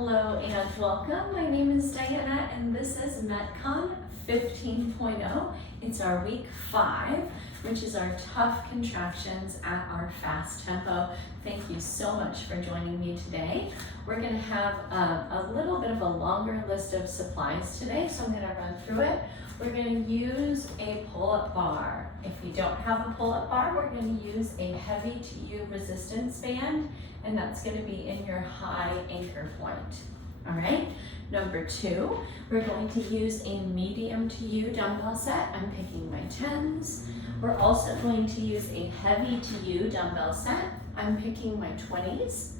Hello and welcome. My name is Diana and this is MetCon 15.0. It's our week 5, which is our tough contractions at our fast tempo. Thank you so much for joining me today. We're going to have a little bit of a longer list of supplies today, so I'm going to run through it. We're going to use a pull-up bar. If you don't have a pull-up bar, we're going to use a heavy to U resistance band, and that's going to be in your high anchor point. All right. Number 2, we're going to use a medium to U dumbbell set. I'm picking my 10s. We're also going to use a heavy to U dumbbell set. I'm picking my 20s.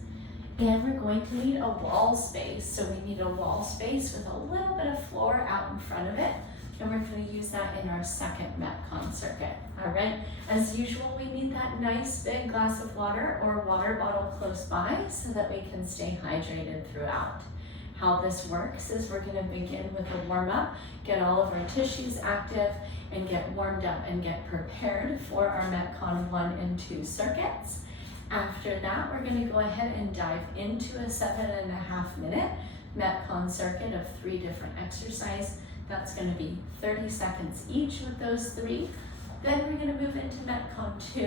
And we're going to need a wall space. So we need a wall space with a little bit of floor out in front of it. And we're going to use that in our second MetCon circuit. All right. As usual, we need that nice big glass of water or water bottle close by so that we can stay hydrated throughout. How this works is we're going to begin with a warm up, get all of our tissues active, and get warmed up and get prepared for our MetCon 1 and 2 circuits. After that, we're going to go ahead and dive into a 7.5 minute MetCon circuit of 3 different exercises. That's going to be 30 seconds each with those 3. Then we're going to move into MetCon 2,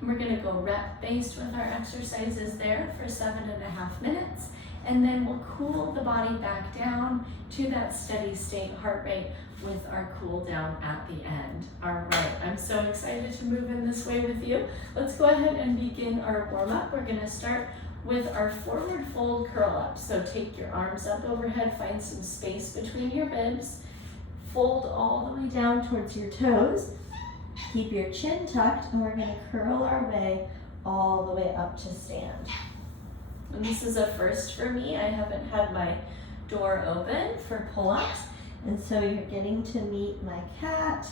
and we're going to go rep based with our exercises there for 7.5 minutes. And then we'll cool the body back down to that steady state heart rate with our cool down at the end. All right, I'm so excited to move in this way with you. Let's go ahead and begin our warm up. We're going to start with our forward fold curl up. So take your arms up overhead, find some space between your ribs, fold all the way down towards your toes, keep your chin tucked, and we're going to curl our way all the way up to stand. And this is a first for me. I haven't had my door open for pull-ups. And so you're getting to meet my cat,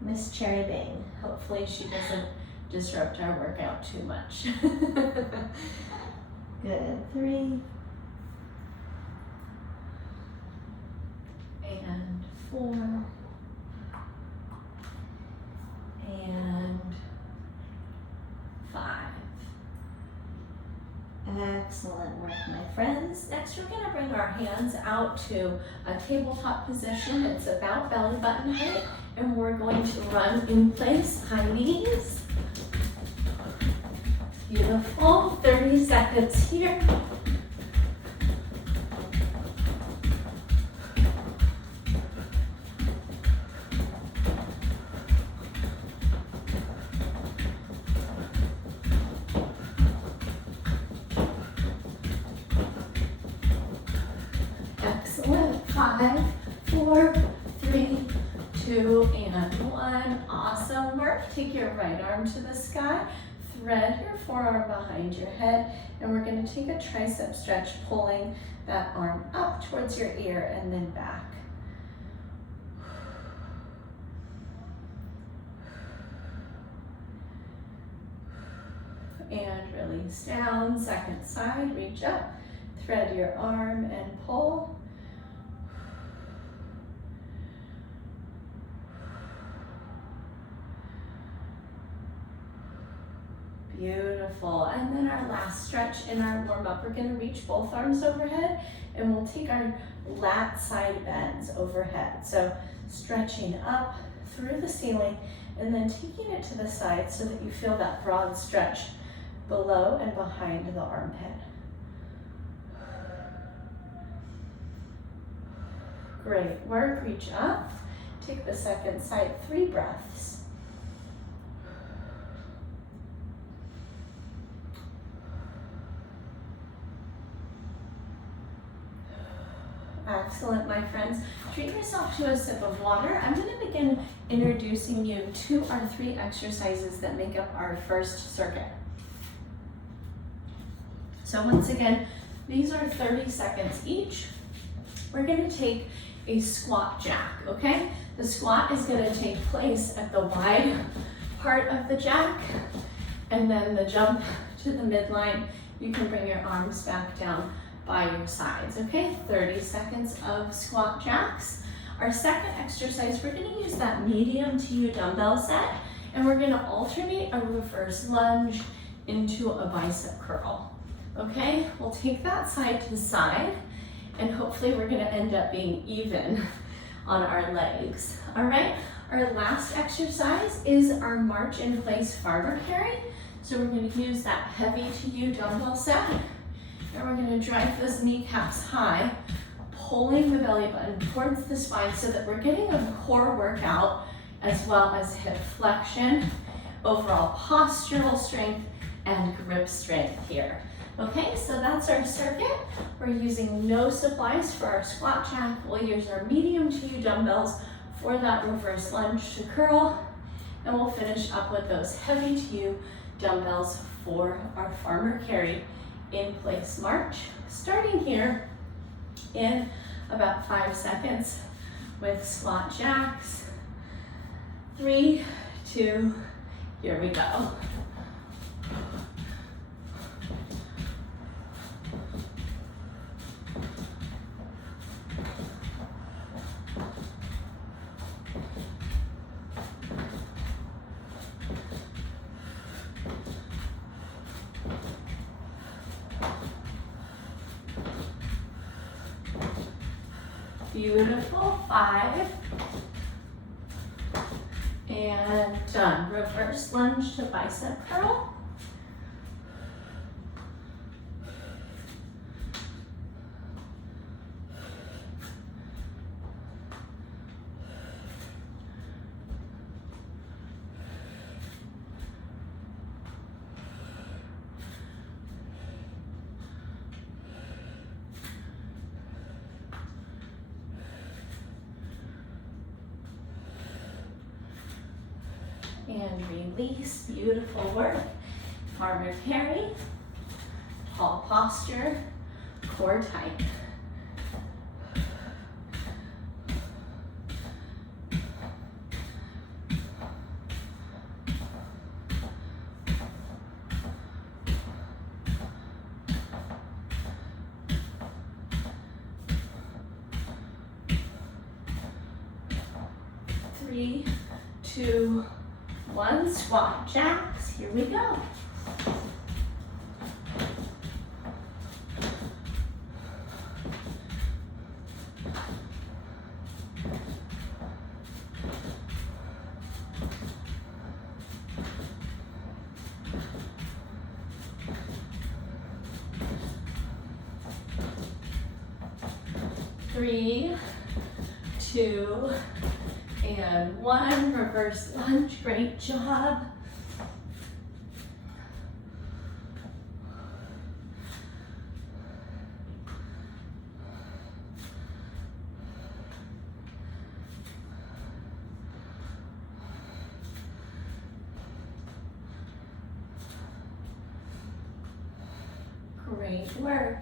Miss Cherry Bang. Hopefully she doesn't disrupt our workout too much. Good. 3. And 4. And 5. Excellent work, my friends. Next, we're going to bring our hands out to a tabletop position. It's about belly button height, and we're going to run in place, high knees. Beautiful. 30 seconds here. Excellent. 5, 4, 3, 2, and 1. Awesome work. Take your right arm to the sky. Thread your forearm behind your head. And we're going to take a tricep stretch, pulling that arm up towards your ear and then back. And release down. Second side, reach up. Thread your arm and pull. Beautiful. And then our last stretch in our warm up, we're going to reach both arms overhead and we'll take our lat side bends overhead. So stretching up through the ceiling and then taking it to the side so that you feel that broad stretch below and behind the armpit. Great work. Reach up. Take the second side, 3 breaths. Excellent, my friends. Treat yourself to a sip of water. I'm going to begin introducing you to our 3 exercises that make up our first circuit. So once again, these are 30 seconds each. We're going to take a squat jack, okay? The squat is going to take place at the wide part of the jack, and then the jump to the midline. You can bring your arms back down by your sides, okay? 30 seconds of squat jacks. Our second exercise, we're going to use that medium to U dumbbell set, and we're going to alternate a reverse lunge into a bicep curl. Okay, we'll take that side to side, and hopefully we're gonna end up being even on our legs. All right, our last exercise is our march in place farmer carry. So we're gonna use that heavy to you dumbbell set, and we're gonna drive those kneecaps high, pulling the belly button towards the spine so that we're getting a core workout as well as hip flexion, overall postural strength, and grip strength here. Okay, so that's our circuit. We're using no supplies for our squat jack. We'll use our medium to you dumbbells for that reverse lunge to curl, and we'll finish up with those heavy to you dumbbells for our farmer carry in place march, starting here in about 5 seconds with squat jacks. 3, 2, here we go. Beautiful, 5, and done. Reverse lunge to bicep curl. And release, beautiful work. Farmer carry, tall posture, core tight. Three, 2, 1, squat jacks, here we go. Three, 2, and 1, reverse lunge, great job. Great work.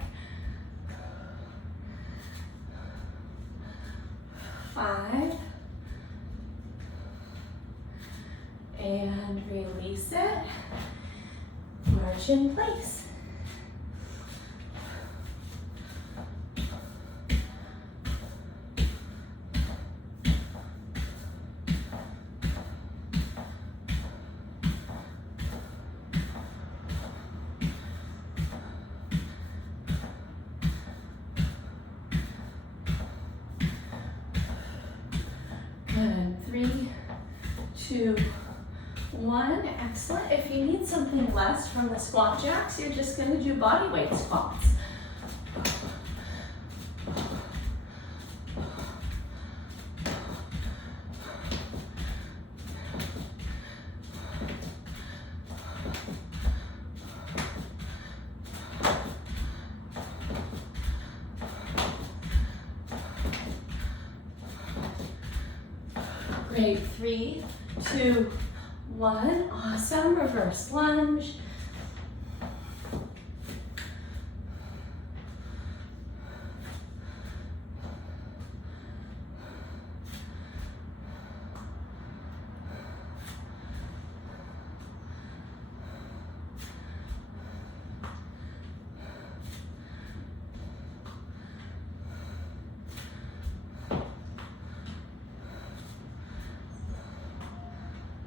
5, and release it, march in place. Good, 3, 2, 1, excellent. If you need something less from the squat jacks, you're just gonna do body weight squats. Great, 3, 2, 1, awesome, reverse lunge.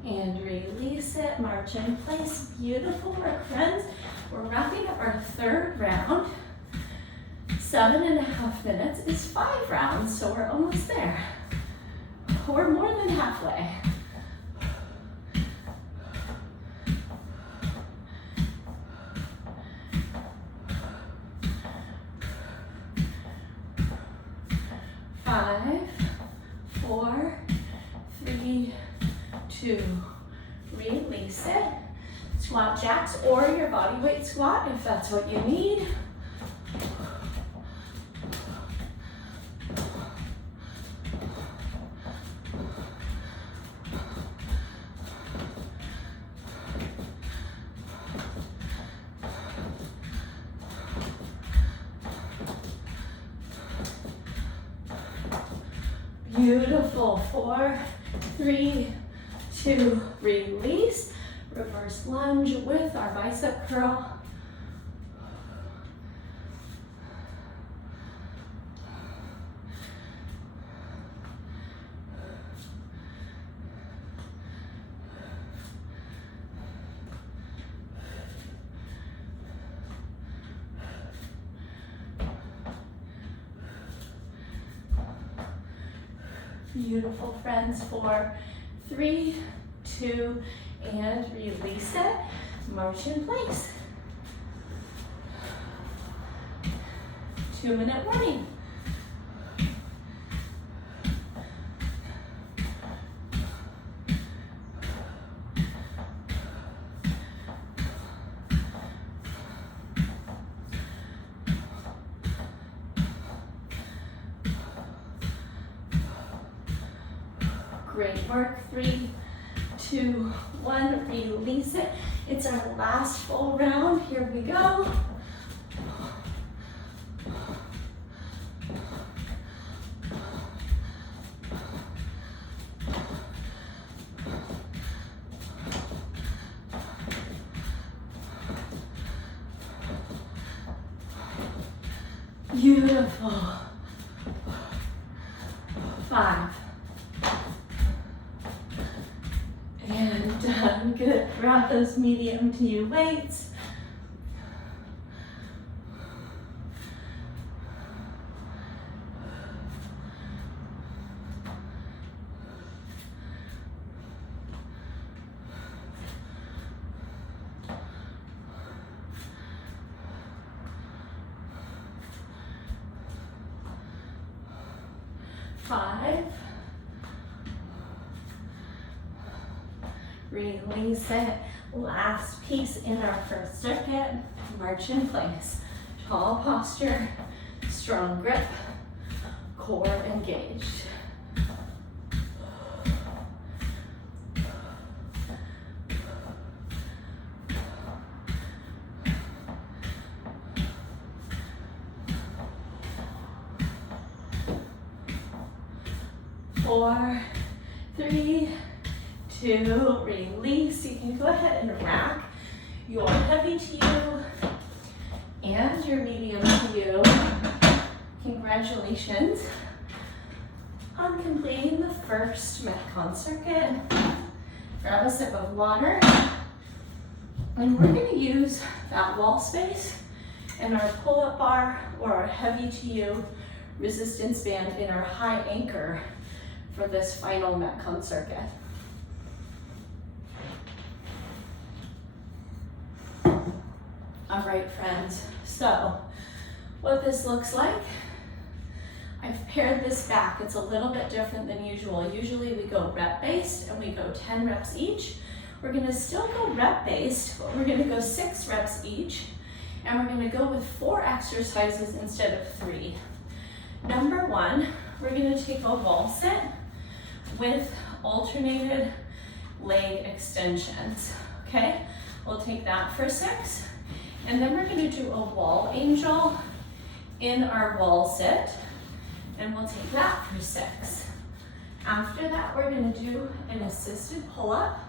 And release it, march in place. Beautiful work, friends. We're wrapping up our third round. 7.5 minutes is 5 rounds, so we're almost there. We're more than halfway. Five, 4, 3, 2, release it. Squat jacks or your body weight squat if that's what you need. Beautiful. 4, 3, 2, release. Reverse lunge with our bicep curl. Beautiful, friends. 4, 3, 2, and release it. March in place. 2-minute warning. Great work. 3, 2, 1, release it. It's our last full round. Here we go. Beautiful. 5. And done. Good. Grab those medium to you weights. Five. Release it. Last piece in our first circuit. March in place. Tall posture, strong grip, core engaged. Four, 3, 2, release. You can go ahead and rack your heavy to you and your medium to you. Congratulations on completing the first MetCon circuit. Grab a sip of water. And we're going to use that wall space and our pull-up bar or our heavy to you resistance band in our high anchor for this final MetCon circuit. All right, friends, so what this looks like, I've pared this back. It's a little bit different than usual. Usually we go rep-based and we go 10 reps each. We're gonna still go rep-based, but we're gonna go 6 reps each, and we're gonna go with 4 exercises instead of 3. Number 1, we're gonna take a wall sit with alternated leg extensions, okay? We'll take that for 6, and then we're gonna do a wall angel in our wall sit, and we'll take that for 6. After that, we're gonna do an assisted pull-up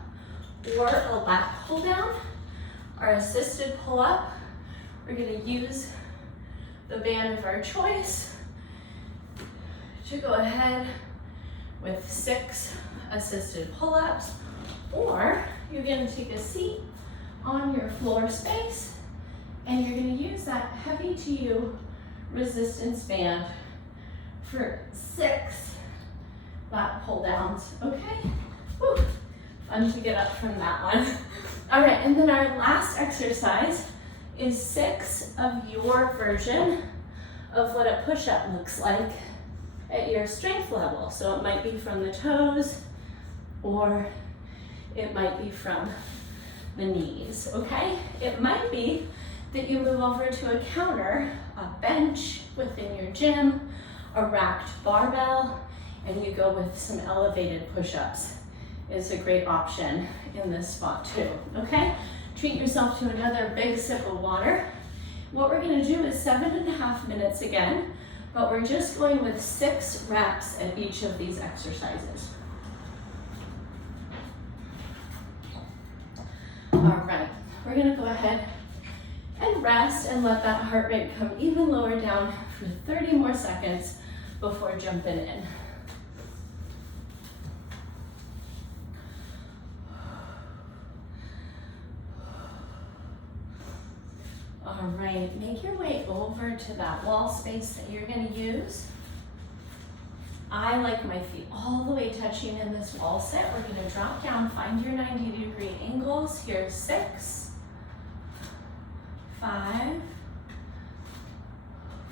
or a lat pull down. Our assisted pull-up, we're gonna use the band of our choice to go ahead with 6 assisted pull-ups, or you're gonna take a seat on your floor space And you're gonna use that heavy to you resistance band for 6 lat pull downs, okay? Whew. Fun to get up from that one. All right, and then our last exercise is 6 of your version of what a push-up looks like at your strength level. So it might be from the toes, or it might be from the knees, okay? It might be that you move over to a counter, a bench within your gym, a racked barbell, and you go with some elevated push-ups. Is a great option in this spot too, okay? Treat yourself to another big sip of water. What we're gonna do is 7.5 minutes again, but we're just going with 6 reps at each of these exercises. All right, we're gonna go ahead and rest and let that heart rate come even lower down for 30 more seconds before jumping in. All right, make your way over to that wall space that you're gonna use. I like my feet all the way touching in this wall sit. We're gonna drop down, find your 90-degree angles. Here's 6, 5,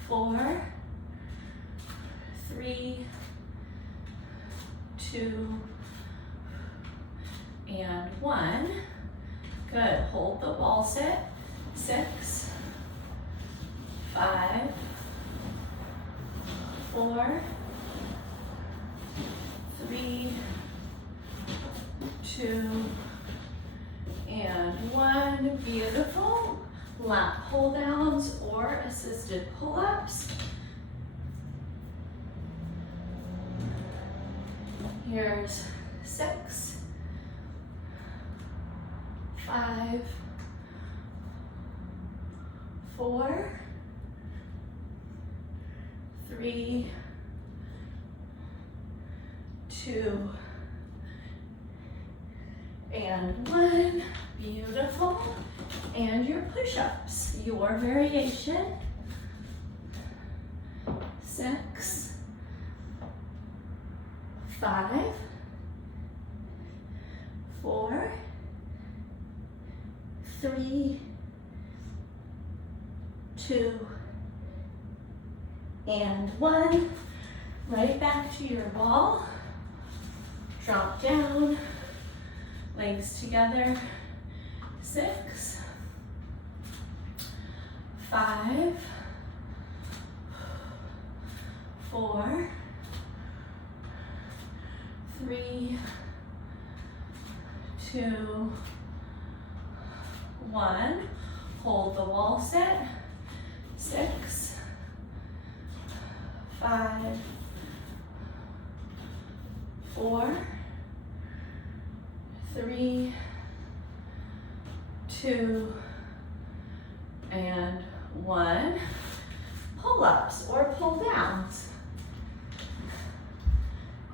4, 3, 2, and 1. Good, hold the wall sit. 6, 5, 4, 3, 2, and 1. Beautiful. Lat pull downs or assisted pull-ups. Here's 6, 5, 4, 3, 2, and 1. Beautiful. And your push-ups, your variation. 6, 5, 4, 3, 2, and 1. Right back to your wall. Drop down, legs together. 6, 5, 4, 3, 2, 1. Hold the wall sit. 6, 5, 4, 3, 2, and 1. Pull-ups or pull-downs.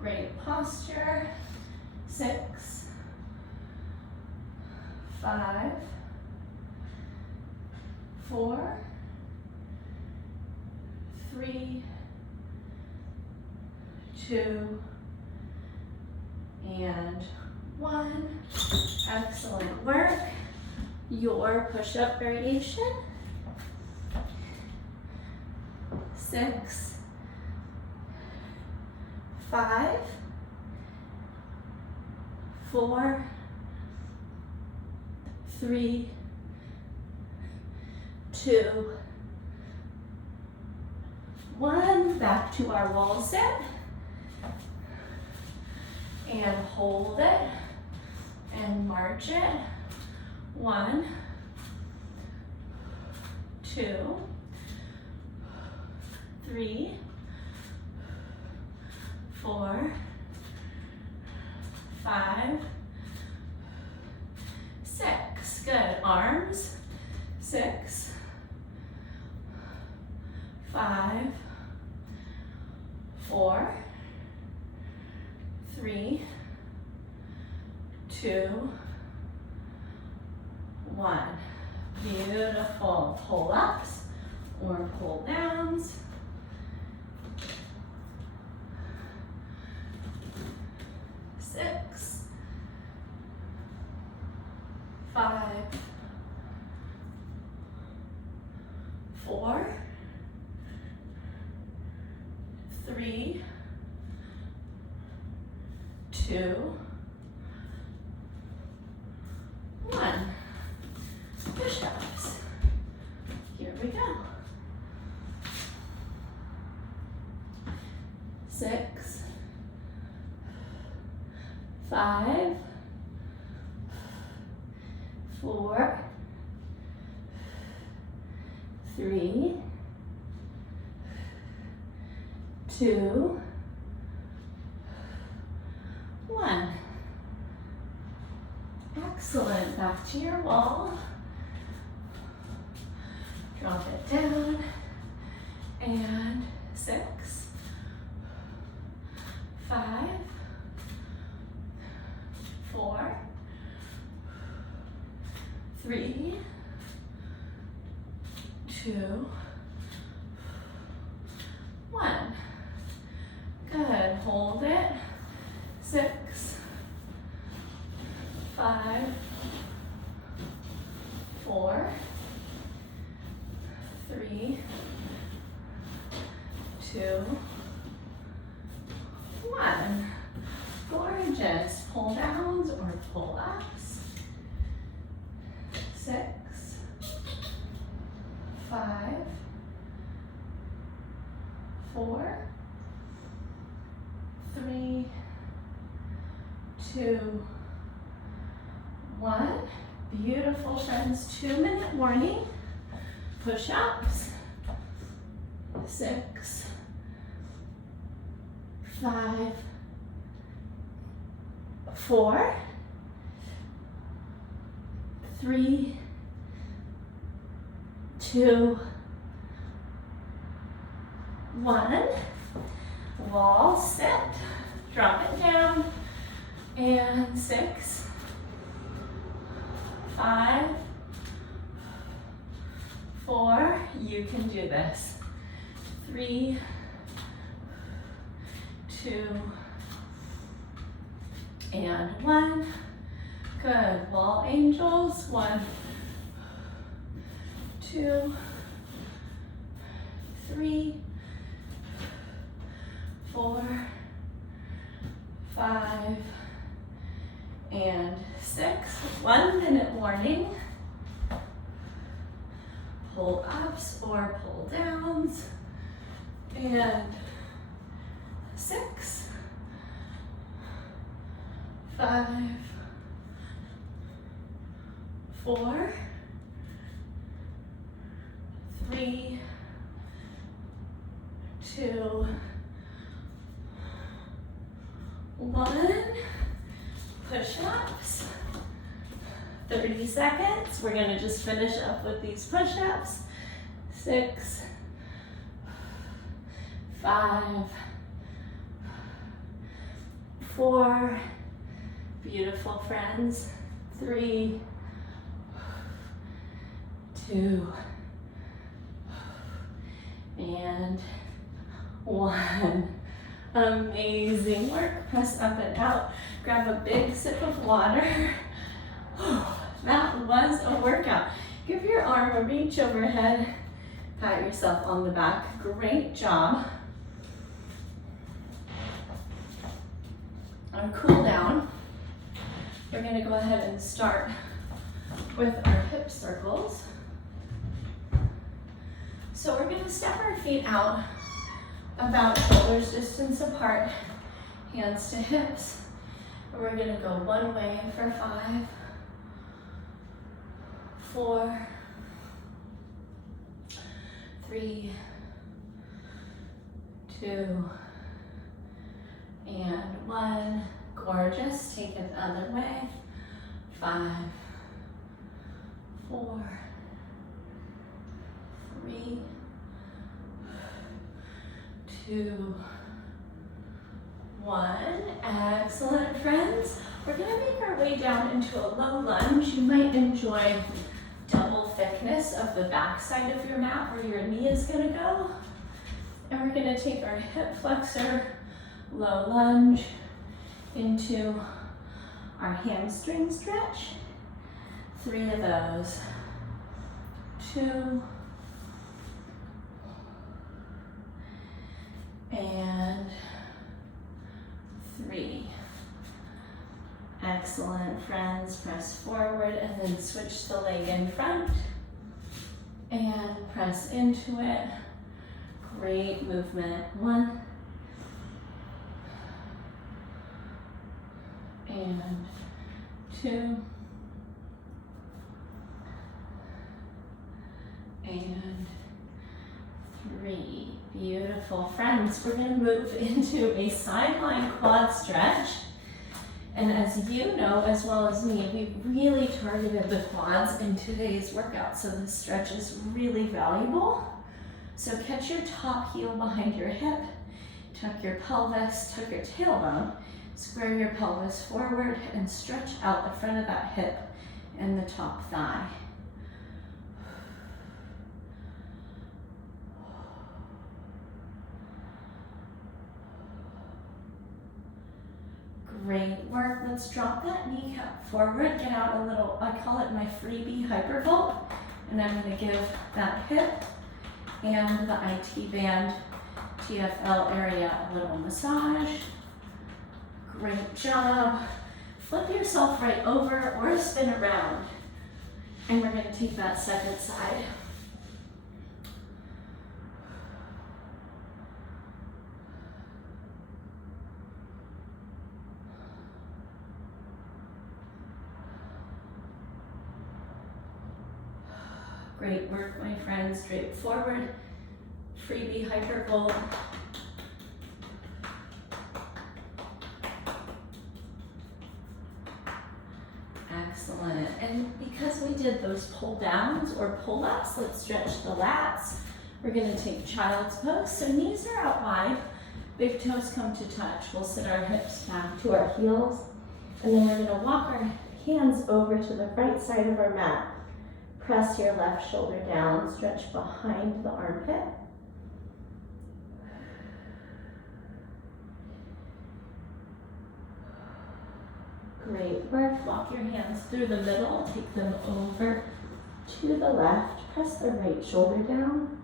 Great posture. 6, 5, 4, 3, 2, and 1. Excellent work. Your push-up variation. 6, 5, 4, 3, 2, 1. Back to our wall sit. And hold it. And march it. 1, 2, 3, 4, 5, 6. Good. Arms. 6, 5, 4, 3, 2, 1. Beautiful. Pull-ups or pull-downs. 6, 5, 4, 3, 2, 1. Push-ups. Here we go. 6, 5, 4, 3, 2, 1. Excellent. Back to your wall. Drop it down. And 6, 5, 4, 3, 2, 1. Good. Hold it. 6, 5, 4, 3, 2, 1. Gorgeous. Pull downs or pull ups. 6, 5, 4, 3, 2, 1. Beautiful, friends. 2-minute warning. Push-ups. 6, 5, 4, 3, 2, 1. Wall sit. Drop it down. And 6, 5, 4. You can do this. 3, 2, and 1. Good. Wall angels. 1, 2, 3, 4, 5, and 6. 1-minute warning. Pull ups or pull downs. And 6, 5, 4, 3, 2, 1. Push-ups. 30 seconds. We're gonna just finish up with these push-ups. 6, 5, 4. Beautiful, friends. 3, 2, and 1. Amazing work. Press up and out. Grab a big sip of water. That was a workout. Give your arm a reach overhead. Pat yourself on the back. Great job. Our cool down. We're going to go ahead and start with our hip circles. So we're going to step our feet out about shoulders distance apart, hands to hips. And we're going to go one way for 5, 4, 3, 2, and 1. Gorgeous. Take it the other way. 5, 4, 3, 2, 1. Excellent, friends. We're going to make our way down into a low lunge. You might enjoy double thickness of the back side of your mat where your knee is gonna go. And we're gonna take our hip flexor, low lunge into our hamstring stretch. 3 of those. 2. And 3. Excellent, friends. Press forward and then switch the leg in front and press into it. Great movement. 1 and 2 and 3. Beautiful, friends. We're going to move into a sideline quad stretch. And as you know, as well as me, we really targeted the quads in today's workout, so this stretch is really valuable. So catch your top heel behind your hip, tuck your pelvis, tuck your tailbone, square your pelvis forward, and stretch out the front of that hip and the top thigh. Great work. Let's drop that kneecap forward. Get out a little, I call it my freebie hypervolt. And I'm going to give that hip and the IT band TFL area a little massage. Great job. Flip yourself right over or spin around. And we're going to take that second side. Great work, my friends. Straight forward, freebie hypervolt. Excellent. And because we did those pull downs or pull ups, let's stretch the lats. We're going to take child's pose. So knees are out wide, big toes come to touch. We'll sit our hips back to our heels, and then we're going to walk our hands over to the right side of our mat. Press your left shoulder down, stretch behind the armpit. Great work. Walk your hands through the middle, take them over to the left. Press the right shoulder down.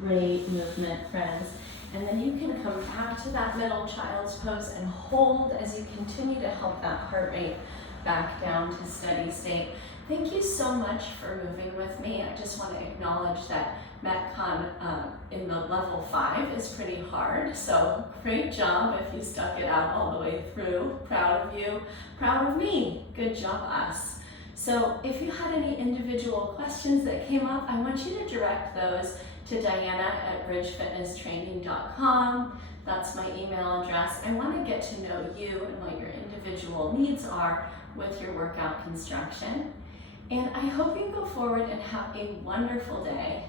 Great movement, friends. And then you can come back to that middle child's pose and hold as you continue to help that heart rate back down to steady state. Thank you so much for moving with me. I just want to acknowledge that MetCon in the level 5 is pretty hard. So great job if you stuck it out all the way through. Proud of you, proud of me. Good job, us. So if you had any individual questions that came up, I want you to direct those to Diana@bridgefitnesstraining.com. That's my email address. I want to get to know you and what your individual needs are with your workout construction. And I hope you go forward and have a wonderful day.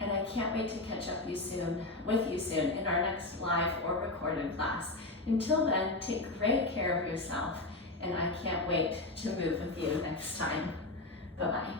And I can't wait to catch up with you soon in our next live or recorded class. Until then, take great care of yourself, and I can't wait to move with you next time. Bye-bye.